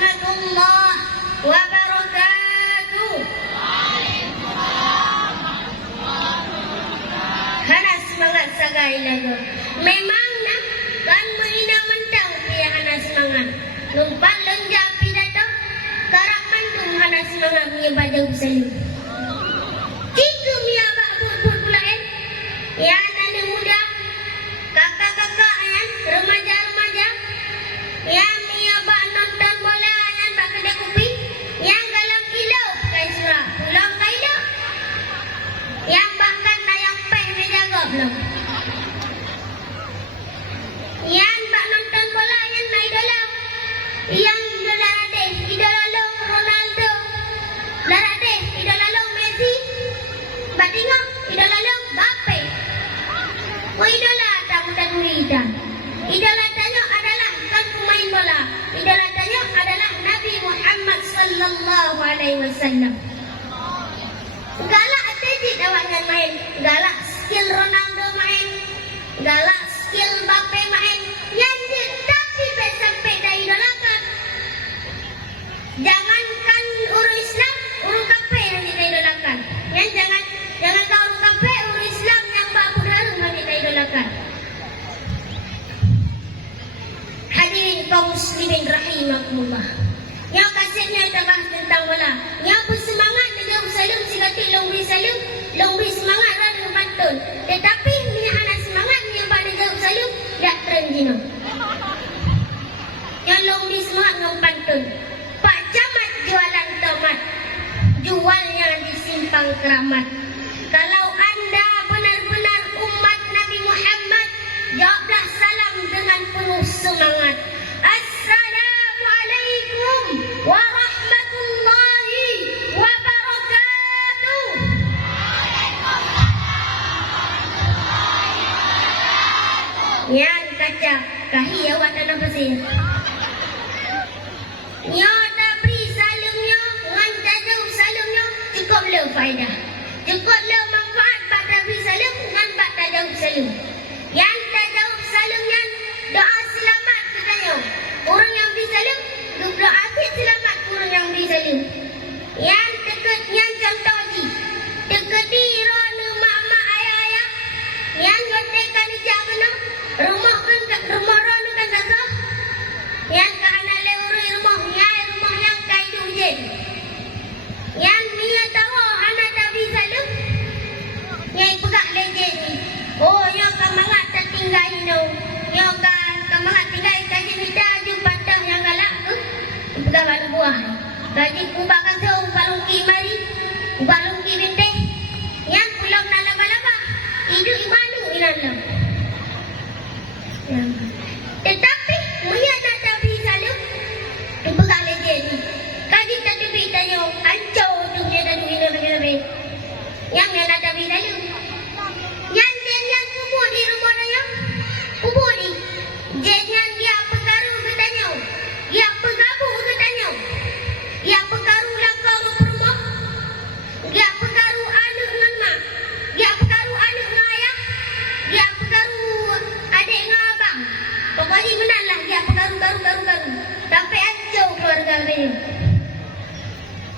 warahmatullahi wabarakatuh. Hana semangat sagai lagu. Memang nak kan menina mentang pia hana semangat. Lupa lenja pidato karak mandung hana semangat mia bajau salim. Tiga mia bak bud pulaen. Ya anak muda, kakak-kakak ayan, remaja-remaja. Ya mia bak nonton bola ayan bak kedai kopi. Yang galang kilo kai surah, pulang kai ilo. Yang bahkan nayang peh menjaga belum. Yang bak nonton bola ayan na idola. Yang idola ade, idola lo Ronaldo. Larade, idola lo Messi. Bak tengok, idola lo Mbappe. Oh idola tak mudah mudah. Idola tanya adalah kan pemain bola. Idola tanya adalah Nabi Muhammad sallallahu alaihi wasallam. Galak aja awaknya main, galak skill Ronaldo main, galak skill Mbappe main. Yang dia tapi sampai dah idolakan. Jangankan urus Islam, urus kafir yang kita idolakan. Yang jangan kau urus kafir, urus Islam yang babu harum yang kita idolakan. Hadirin kaum muslimin rahimakumullah. Yang kasihnya kita bahas tentang bola. Yang bersemangat dengan salam sigatik longbi salam, longbi semangat lah dengan pantun. Tetapi minyak anak semangat yang pada jauh salam tak terjina. Yang longbi semangat dengan pantun. Pak Camat jualan tomat, jualnya di simpang keramat. Kalau anda benar-benar umat Nabi Muhammad, jawablah salam dengan penuh semangat. Assalamualaikum warahmatullahi wabarakatuh. Yang kaca kahi awak tanah pasir. Nyo dah beri salamnya, ngan jauh salamnya cukup le faedah. Cukup le manfaat bak dah beri salam ngan bak dah jauh salam. Yang dah jauh salamnya doa selamat katanya. Orang yang beri salam doa akhir selamat orang yang beri salam. Yang dekat yang contoh ji. Dekat di rona mak-mak ayah-ayah. Yang nyotekan hijab mana? Rumah rona kan kata. Yang ke anak leuri rumah yang kaidu je. Yang dia tahu anak tak bisa lu. Yang pegak lejen ni. Oh, yang kamangat tak tinggal ini. Yang kamangat tinggal kaji kita jumpa dah yang galak tu. Pegak balu buah. Kaji kubakan tu balung kimari. Balung kibinte. Yang pulang nak laba-laba. Hidup ibadu inalam. Tetapi punya nak tak bisa lu. Pegak lejen ni. Kaji tak tepi tanya. Ancau tu dia dah duit lebih-lebih. Yang nak tak bisa lu. Yang kubur di rumah dia. Kubur ni. Jangan dia perkaru ke tanya. Dia pergabu ke tanya. Dia perkaru langkau ke rumah. Dia perkaru anak dengan mak. Dia perkaru anak dengan ayah. Dia perkaru adik dengan abang. Pokoknya menanglah dia perkaru. Sampai hancur keluarga dia.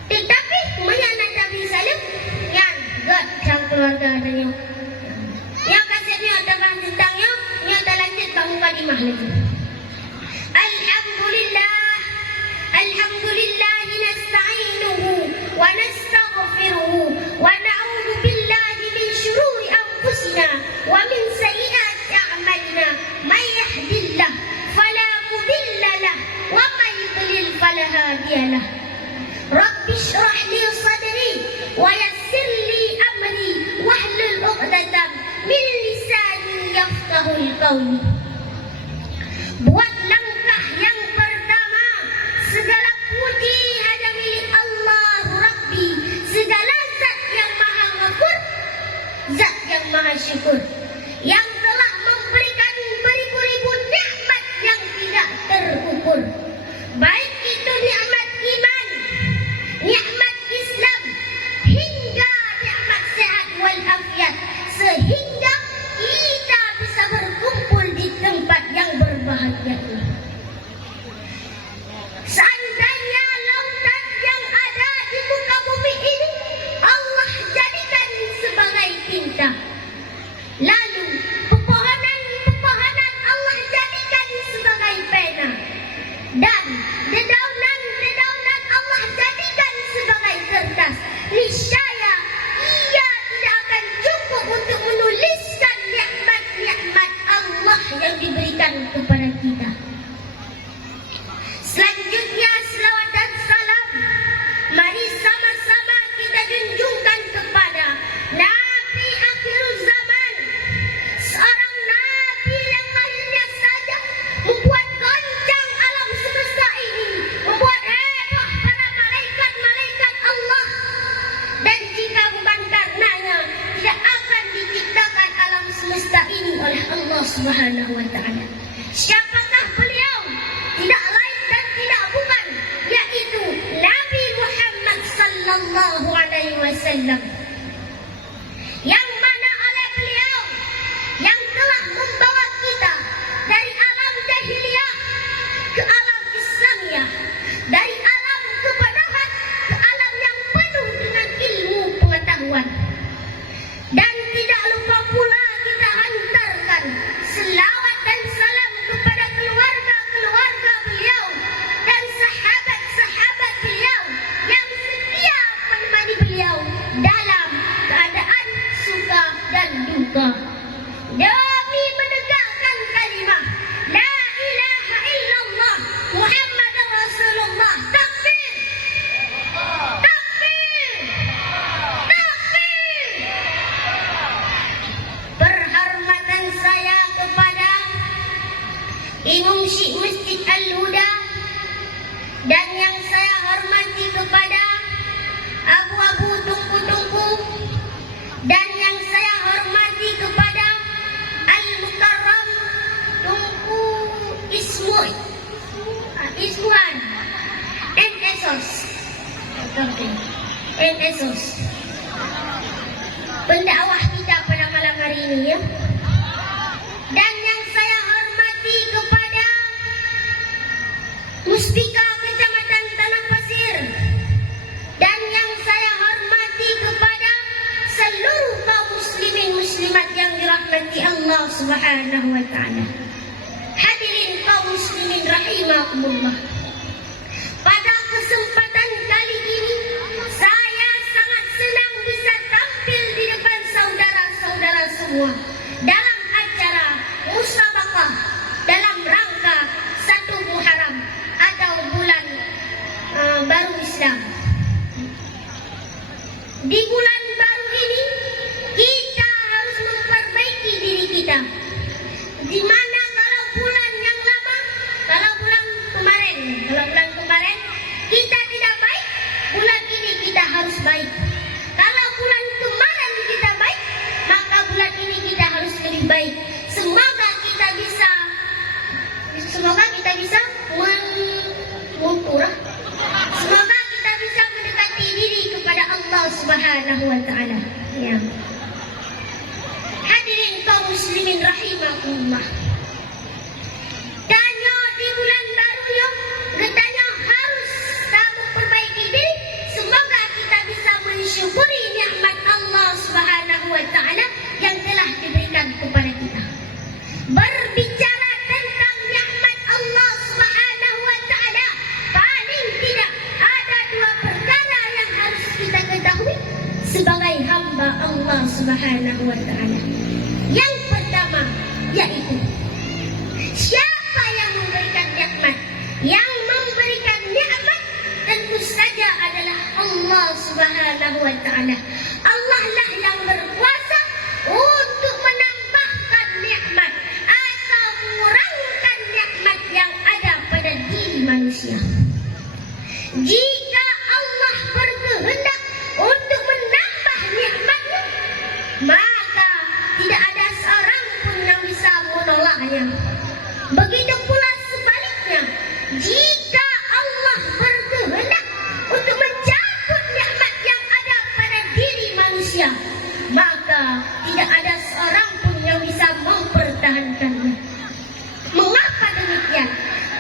Tetapi yang nak tak bisa lu. Yang God sang keluarga dia. Yang kasihnya ada bahas tentangnya, yang ada lanjut bang mukadimah lagi. Alhamdulillah nasta'inuhu wa nastaghfiruhu wa na'udzu billahi min syururi anfusina wa min sayyiati a'malina. May yahdihillah fala mudilla lahu wa may yudlil fala hadiya lahu. Rabbi shrah li sadri wa yassir li amri wahlul 'uqdatam min lisani yafqahul qawl. Buat langkah yang pertama, segala puji hanya milik Allah Rabbi, segala zat yang maha ghafur, zat yang maha syukur, yang telah memberikan beribu-ribu nikmat yang tidak terukur. Baik itu nikmat iman, nikmat Islam, hingga nikmat sehat wal afiat, sehingga kita bisa berkumpul di tempat yang berbahagia ini. Seandainya yang diberikan kepada kita. Selanjutnya selawat dan salam mari sama-sama kita junjungkan kepada Nabi akhir zaman, seorang Nabi yang lahirnya saja membuat goncang alam semesta ini, membuat heboh para malaikat-malaikat Allah, dan jika bukan karenanya tidak akan diciptakan alam semesta ini oleh Allah Subhanahu wa Ta'ala. Siapakah beliau? Tidak lain dan tidak bukan, yaitu Nabi Muhammad sallallahu alaihi wasallam, yang mana oleh beliau yang telah membawa kita dari alam jahiliyah ke alam Islamiyah, dari alam kebodohan ke alam yang penuh dengan ilmu pengetahuan. Dan tidak lupa pula kita hantarkan selawat dan salam kepada keluarga-keluarga beliau dan sahabat-sahabat beliau yang setia menemani beliau dalam keadaan suka dan duka, demi menegakkan kalimah La ilaha illallah Muhammad Rasulullah. Takbir! Takbir! Takbir! Perhormatan saya kepada Imam Syekh Masjid Al-Huda, dan yang saya hormati kepada Abu-Abu Tungku-Tungku, dan yang saya hormati kepada Al-Mukarram Tungku Ismuan and Esos, pendakwah kita pada malam hari ini, ya. Dan yang saya hormati kepada Muspika Kecamatan Tanah Pasir, dan yang saya hormati kepada seluruh kaum muslimin muslimat yang dirahmati Allah Subhanahu wa Ta'ala. Hadirin kaum muslimin rahimakumullah, pada kesempatan kali ini saya sangat senang bisa tampil di depan saudara-saudara semua dalam acara musabaqah dalam rangka 1 Muharram atau bulan baru Islam. Di bulan baru ini kita harus memperbaiki diri kita. Di mana kalau bulan yang lama, kalau bulan kemarin kita tidak baik, bulan ini kita harus baik. Kalau bulan kemarin kita baik, maka bulan ini kita harus lebih baik. Semoga kita bisa mengukur. Semoga kita bisa mendekati diri kepada Allah Subhanahu wa Ta'ala. Ya. Hadirin kaum muslimin rahimakumullah. Tanya di bulan baru yo, katanya harus kita memperbaiki diri. Semoga kita bisa mensyukuri nikmat Allah Subhanahu wa Ta'ala yang telah diberikan kepada kita. Berbicara tentang nikmat Allah Subhanahu wa Ta'ala, paling tidak ada 2 perkara yang harus kita ketahui sebagai hamba Allah Subhanahu wa Ta'ala. Yang pertama yaitu siapa yang memberikan nikmat? Yang memberikan nikmat tentu saja adalah Allah Subhanahu wa Ta'ala. Allah lah yang berkuasa untuk menambahkan nikmat atau mengurangkan nikmat yang ada pada diri manusia. Jika Allah berkehendak untuk menambah nikmatnya, maka tidak ada seorang pun yang bisa menolaknya. Begitu pula sebaliknya, jika Allah berkehendak untuk mencabut nikmat yang ada pada diri manusia, maka tidak ada seorang pun yang bisa mempertahankannya. Mengapa demikian?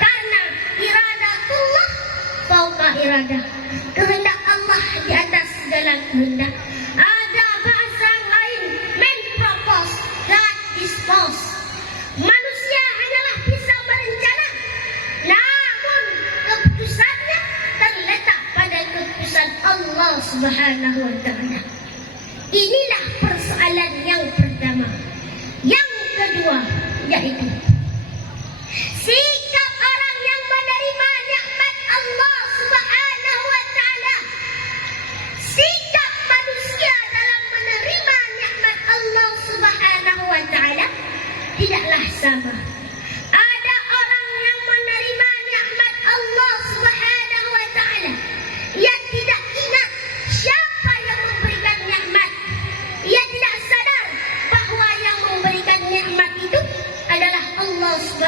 Karena iradatullah fauqa iradah, kehendak Allah di atas segala kehendak. Ada bahasa lain, man propose, God dispose. Manusia hanyalah bisa berencana, namun keputusannya terletak pada keputusan Allah Subhanahu wa Ta'ala. Inilah persoalan yang pertama. Yang kedua yaitu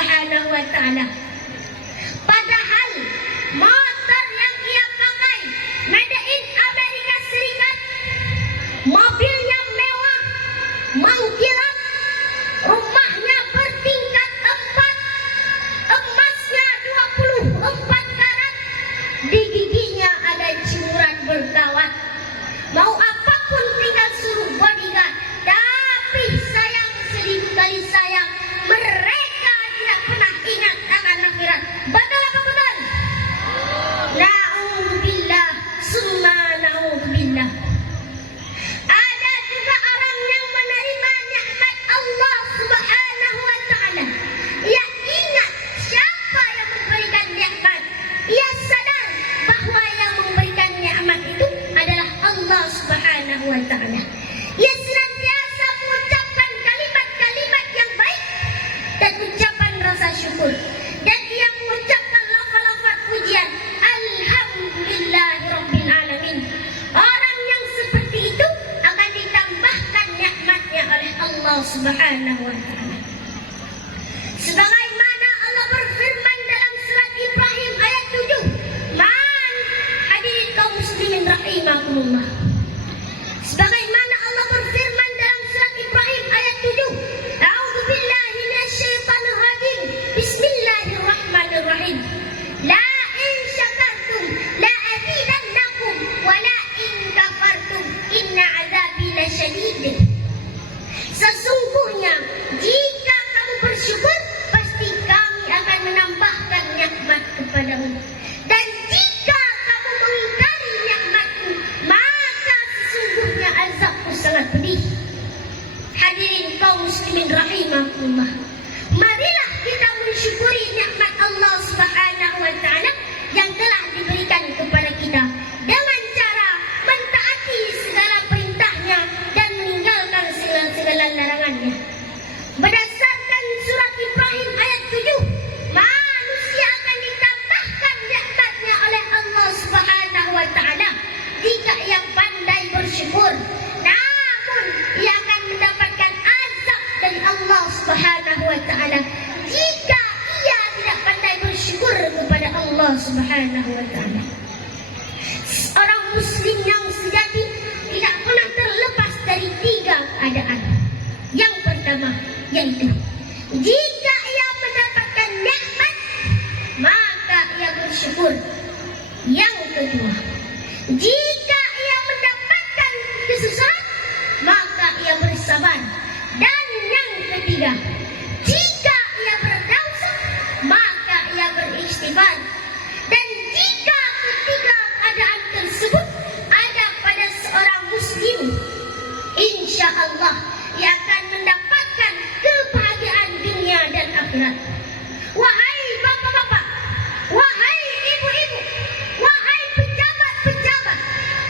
Subhanahu wa ta'ala. Padahal motor yang ia pakai made in Amerika Serikat, mobilnya mewah, mengkilat, rumahnya bertingkat 4, emasnya 24 karat, di giginya ada ciuran berkawat. Mau apapun tinggal suruh bodyguard. Tapi sayang, 1000 kali sayang, mereka tidak pernah ingat akan akhirat. Betul apa betul? Na'udzubillah, summa na'udzubillah. Ada juga orang yang menerima nikmat Allah Subhanahu wa ta'ala. Ia ingat siapa yang memberikan nikmat. Ia sadar bahwa yang memberikan nikmat itu adalah Allah Subhanahu wa ta'ala. Ia senantiasa mengucapkan kalimat-kalimat yang baik dan ucapan rasa syukur. Dan ia mengucapkan lafaz-lafaz pujian, Alhamdulillahirabbil alamin. Orang yang seperti itu akan ditambahkan nikmatnya oleh Allah Subhanahu wa ta'ala. Sebagaimana Allah berfirman dalam surat Ibrahim ayat 7. Hadirin kaum muslimin rahimakumullah. Sebagaimana Allah berfirman dalam surat Ibrahim ayat 7. A'udzubillahi minasyaitonir rajim. Bismillahirrahmanirrahim. La in syakartum la azidannakum wa la in kafartum inna azabi lasyadid. Sesungguhnya jika kamu bersyukur, pasti kami akan menambahkan nikmat kepadamu. Dan jika kamu mengingkari nikmatku, maka sesungguhnya azabku sangat pedih. Hadirin kaum muslimin rahimakumullah. Marilah kita mensyukuri nikmat Allah Subhanahu wa ta'ala yang telah diberikan kepada kita dengan cara mentaati segala perintahnya dan meninggalkan segala larangannya. Berdasarkan surat Ibrahim ayat 7, manusia akan ditambahkan nikmatnya oleh Allah Subhanahu wa ta'ala jika ia pandai bersyukur. Namun ia akan mendapatkan azab dari Allah Subhanahu wa ta'ala jika ia tidak pandai bersyukur kepada Allah Subhanahu wa ta'ala. Seorang muslim yang sejati tidak pernah terlepas dari 3 keadaan. Yang pertama yaitu jika ia mendapatkan nikmat, maka ia bersyukur. Yang kedua, jika ia mendapatkan kesusahan, maka ia bersabar. Dan yang ketiga, jika ia berdosa, maka ia beristighfar. Dan jika ketiga keadaan tersebut ada pada seorang muslim, insya Allah ia akan mendapatkan kebahagiaan dunia dan akhirat. Wahai bapak-bapak, wahai ibu-ibu, wahai pejabat-pejabat,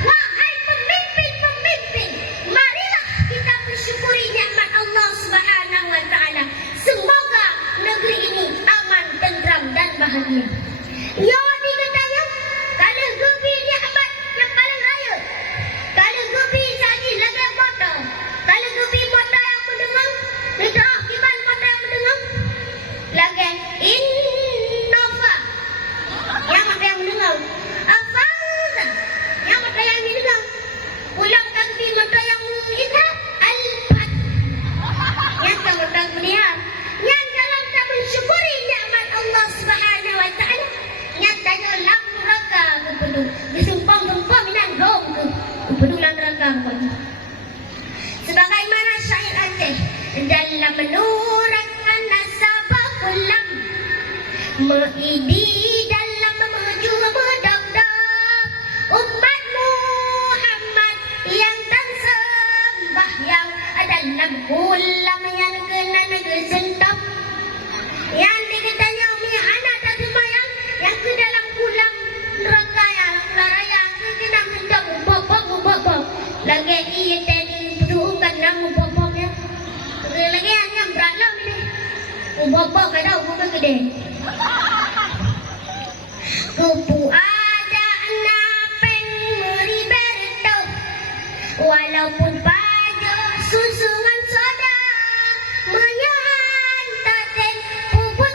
wahai pemimpin-pemimpin, marilah kita bersyukuri nikmat Allah Subhanahu wa ta'ala. Semoga negeri ini aman, tentram dan bahagia. Ya dikatanya, kalau gebi nikmat yang paling raya, kalau gebi jadi lagi motor, kalau gebi motor yang mendengar, lidah gimana motor yang mendengar, lagi Innova, yang motor yang mendengar, Avanza, yang motor yang mendengar, pulang gebi motor yang kita Alphard, yang kamu tak melihat, yang dalam tak mensyukuri nikmat Allah Subhanahu wa ta'ala, yang tanya lang neraka kepedu, disumpah-sumpah minan dong kepedu lang neraka kepedu. Sebagaimana syair Aceh, dalam menurutkan nasabah kulam, meidi dalam menuju medap-dap, umat Muhammad yang tak sembah yang dalam kulam yang kena negeri sentap. Yang dikatanya mihana tak semayang, yang ke dalam kulam neraka yang laraya kena minta ubah-ubah. Lagi ia tadi berdukan nama ubah-ubahnya. Lagi hanya beralam ini. Ubah-ubah kadang ubah gede. Kupu ada napeng meriberto, walaupun baju susungan soda menyantaten puput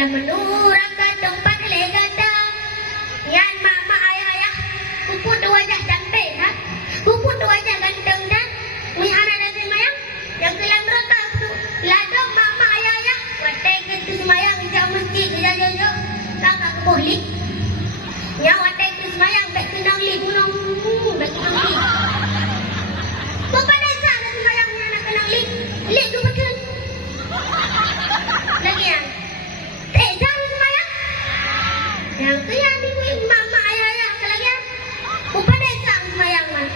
dalam menurang gadong padale gada. Yan mama ayah puput wajah cantik ha. Puput wajah ganteng dan mihana dan semayang. Yang kelam rota tu ladong mama ayah watai ke semayang jauh masjid jauh-jauh. Kakak boleh. Ya watai ke semayang baik kenang li gunung. Baik kenang li. Kepada sana semayangnya nak kenang li. Li tu betul. Lagi yang jangan semayang. Yang tu yang ibu mama ayah lagi yang kepada sang semayang mah.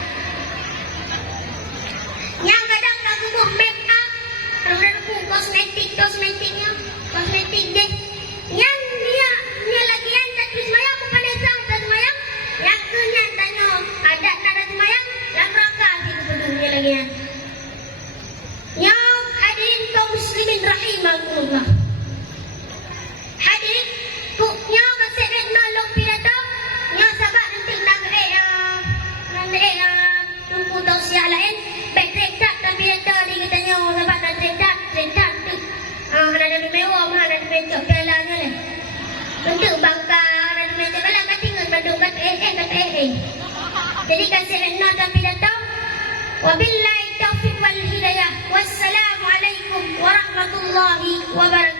Yang kadang kagu buh make up, kadang buh kosmetiknya, kosmetik deh. Yang dia lagi yang tak semayang kepada sang semayang. Yang tu yang tanya ada tak ada semayang, yang raka gitu pedulnya lagi yang. Yang hadirin kaum muslimin rahimahumullah. Hadirin kuknya masih nolong pidato. Nya sahabat nanti tunggu tausiah lain. Baik trekat dan pidato dia katanya sahabat nak trekat tu. Ada di mewah, ada di mencok pialanya lah. Untuk bangkar, ada di mencok piala katingan bandung kata Jadi kasih dan pidato. Wabillahi taufiq wal hidayah. Wassalamualaikum warahmatullahi wabarakatuh.